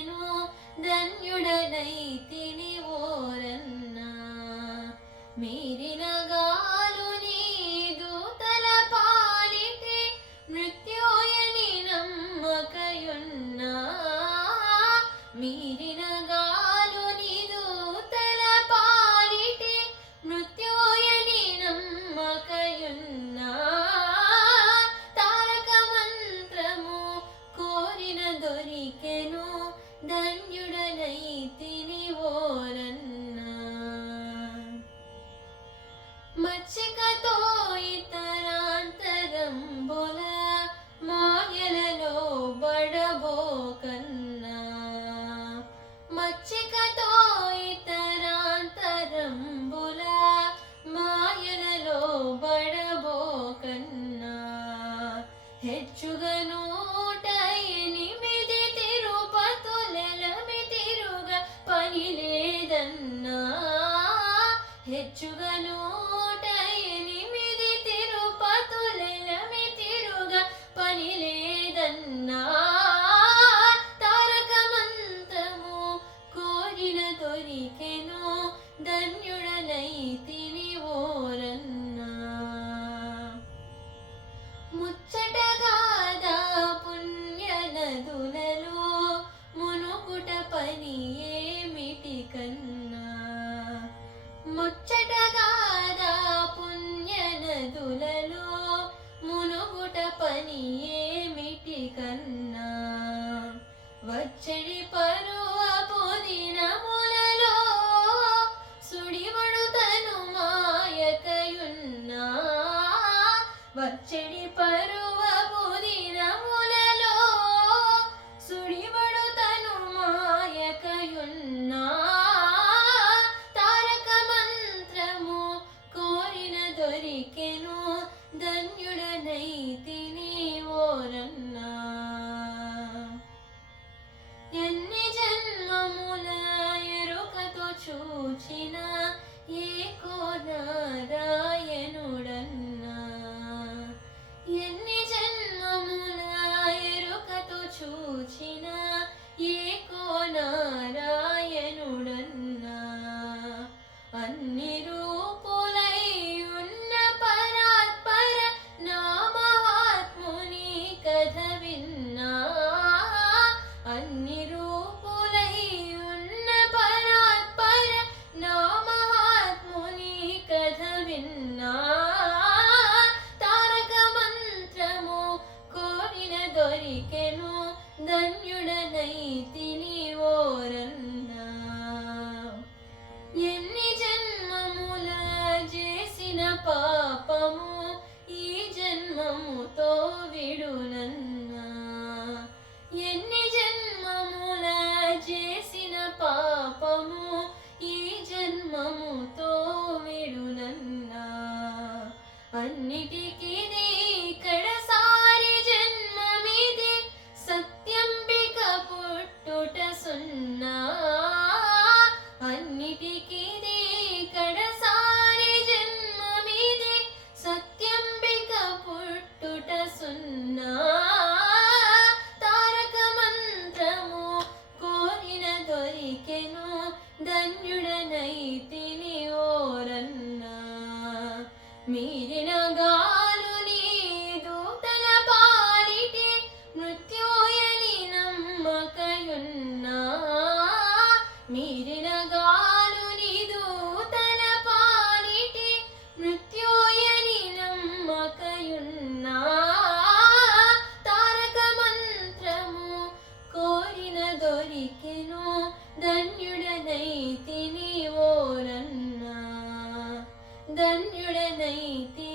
దొరికెను ధన్యుడనైతిని ఓరన్నా. మీరిన గాలు నీ దూతల పాలిటి మృత్యుయని నమ్మకయున్నా. మీరిన గాలు నీ దూతల పాలిటి మృత్యుయని నమ్మకయున్నా. తారక మంత్రము కోరిన దొరికెను ధన్యుడనైతిని ఓరన్నా. మచ్చికతో ఇతరాంతరంబుల మాయలలో బడబోకన్నా. మచ్చికతో ఇతరాంతరంబుల మాయలలో బడబోకన్నా. హెచ్చుగా 108 తిరుపతులెలమి తిరుగ పని లేదన్నా. హెచ్చుగా 108 తిరుపతులెలమి తిరుగ పని లేదన్నా. తారక మంత్రము కోరిన దొరికెను ధన్యుడనైతిని ఓరన్నా. ముచ్చటగాదా పుణ్య నదులలో మునుకుట పని ఏమిటి కన్నా. ముచ్చటగాదా పుణ్య నదులలో మునుగుట పని ఏమిటి కన్నా. వచ్చడి పరువపు దినములలో సుడివడుతను మాయకయున్నా. వచ్చడి పరువపు దినములలో సుడివడుతను మాయకయున్నా. తారక మంత్రము కోరిన దొరికెను ధన్యుడనైతిని ఓరన్నా. ఎన్ని జన్మముల ఎరుకతో చూచిన ఏకో నారాయణుడన్నా. ఎన్ని జన్మముల ఎరుకతో చూచిన ఏకో నారాయణుడన్నా. అన్ని రూపులై ఉన్న పరాత్పర నా మహాత్ముని కథ విన్నా. అన్ని రూపులై ఉన్న పరాత్పర నా మహాత్ముని కథ విన్నా. తారక మంత్రము కోరిన దొరికెను ధన్యుడనైతిని ఓరన్నా. ఎన్ని జన్మముల చేసిన పాపము ఈ జన్మముతో విడునన్నా. ఎన్ని జన్మముల చేసిన పాపము ఈ జన్మముతో విడునన్నా. అన్నిటికీ కడసారి జన్మమిది సత్యంబిక పుట్టుట సున్నా. అన్నిటికీ కడసారి జన్మమిది సత్యంబిక పుట్టుట సున్నా. తారక మంత్రము కోరిన దొరికెను ధన్యుడనైతిని ఓరన్నా. మీరిన గాలు నీ దూతల పాలిటి మృత్యుయని నమ్మకయున్నా. మీరిన గాలు నీ దూతల పాలిటి మృత్యుయని నమ్మకయున్నా. తారక మంత్రము కోరిన దొరికెను ధన్యుడనైతిని ఓరన్నా. ధన్యుడనైతి